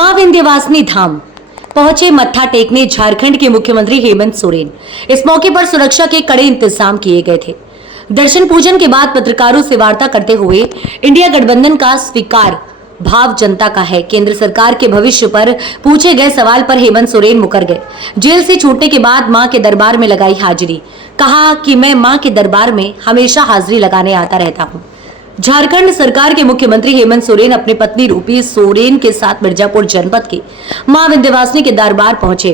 मां विंध्यवासिनी धाम पहुंचे मत्था टेकने झारखंड के मुख्यमंत्री हेमंत सोरेन। इस मौके पर सुरक्षा के कड़े इंतजाम किए गए थे। दर्शन पूजन के बाद पत्रकारों से वार्ता करते हुए इंडिया गठबंधन का स्वीकार भाव जनता का है। केंद्र सरकार के भविष्य पर पूछे गए सवाल पर हेमंत सोरेन मुकर गए। जेल से छूटने के बाद मां के दरबार में लगाई हाजिरी। कहा कि मैं मां के दरबार में हमेशा हाजिरी लगाने आता रहता हूं। झारखंड सरकार के मुख्यमंत्री हेमंत सोरेन अपनी पत्नी रूपी सोरेन के साथ मिर्जापुर जनपद के मां विंध्यवासिनी के दरबार पहुंचे।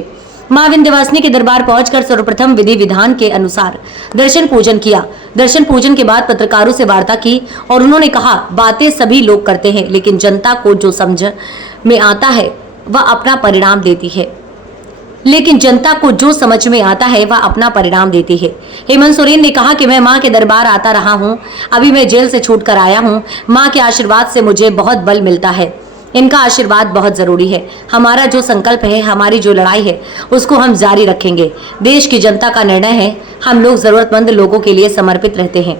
मां विंध्यवासिनी के दरबार पहुंचकर सर्वप्रथम विधि विधान के अनुसार दर्शन पूजन किया। दर्शन पूजन के बाद पत्रकारों से वार्ता की और उन्होंने कहा, बातें सभी लोग करते हैं, लेकिन जनता को जो समझ में आता है वह अपना परिणाम देती है। वह अपना परिणाम देती है। हेमंत सोरेन ने कहा कि मैं मां के दरबार आता रहा हूं। अभी मैं जेल से छूटकर आया हूं। मां के आशीर्वाद से मुझे बहुत बल मिलता है। इनका आशीर्वाद बहुत जरूरी है। हमारा जो संकल्प है, हमारी जो लड़ाई है, उसको हम जारी रखेंगे। देश की जनता का निर्णय है। हम लोग जरूरतमंद लोगों के लिए समर्पित रहते हैं।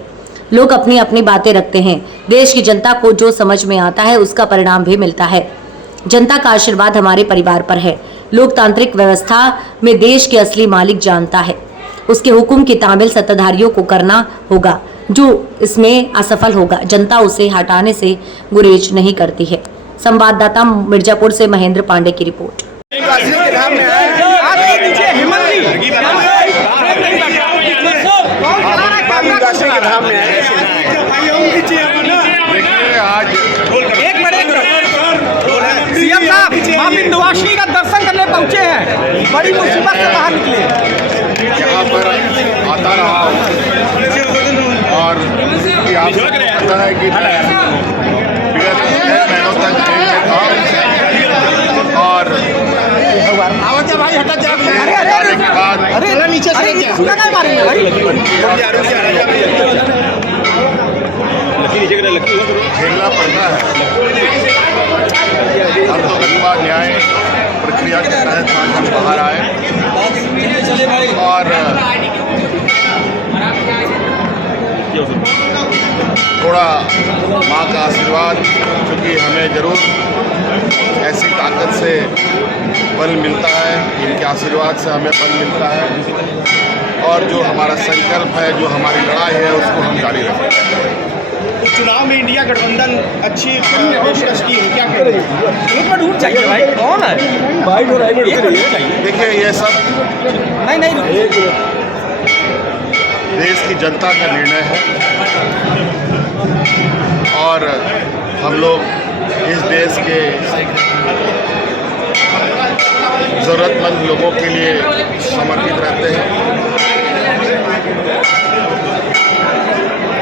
लोग अपनी अपनी बातें रखते हैं। देश की जनता को जो समझ में आता है उसका परिणाम भी मिलता है। जनता का आशीर्वाद हमारे परिवार पर है। लोकतांत्रिक व्यवस्था में देश के असली मालिक जानता है। उसके हुक्म की तामील सत्ताधारियों को करना होगा। जो इसमें असफल होगा, जनता उसे हटाने से गुरेज नहीं करती है। संवाददाता मिर्जापुर से महेंद्र पांडे की रिपोर्ट। सीएम साहब मां विंध्यवासिनी का दर्शन करने पहुंचे हैं। बड़ी मुसीबत से बाहर निकले। यहाँ पर आता रहा हूँ और आपको पता है कि विगत 6 महीनों तक जेल में था और जाने के बाद झेलना पड़ता है। हम तो कदमा न्याय प्रक्रिया के तहत आज हम बाहर आए और थोड़ा माँ का आशीर्वाद, क्योंकि हमें ज़रूर ऐसी ताकत से बल मिलता है, इनके आशीर्वाद से हमें बल मिलता है और जो हमारा संकल्प है, जो हमारी लड़ाई है, उसको हम जारी रखेंगे। चुनाव में इंडिया गठबंधन अच्छी पेशकश की है, क्या करें? चाहिए भाई, कौन है? देखिए, ये सब नहीं देश की जनता का निर्णय है और हम लोग इस देश के ज़रूरतमंद लोगों के लिए समर्पित रहते हैं।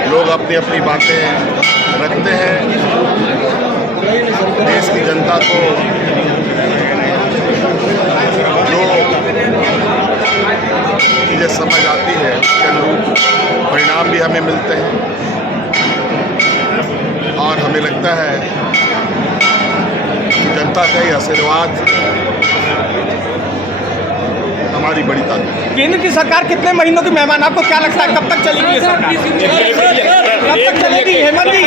लोग अपनी अपनी बातें रखते हैं। देश की जनता को जो चीज़ें समझ आती है उसके अनुरूप परिणाम भी हमें मिलते हैं और हमें लगता है कि जनता का ही आशीर्वाद हमारी बड़ी ताकत। केंद्र की सरकार कितने महीनों की मेहमान, आपको क्या लगता है कब तक चलेगी ये सरकार? कब तक चलेगी हेमंत जी?